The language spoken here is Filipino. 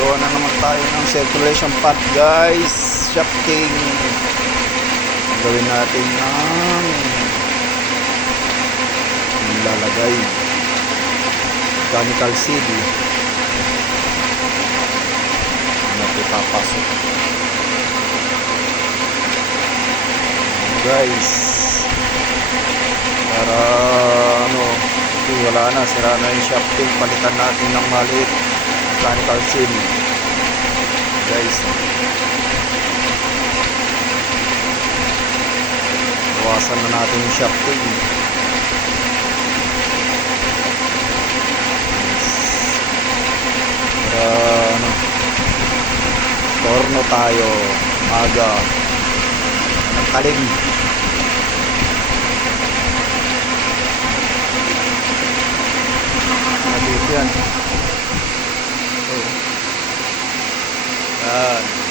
Gawa na naman tayo ng circulation pad guys. Shafting. Gawin natin ng lalagay mechanical seal. Natin papasok guys, para wala na, sira na yung shafting. Palitan natin ng maliit mechanical seal guys. Bawasan na natin yung shafting para torno tayo aga ng talim. Dito yan. Yan.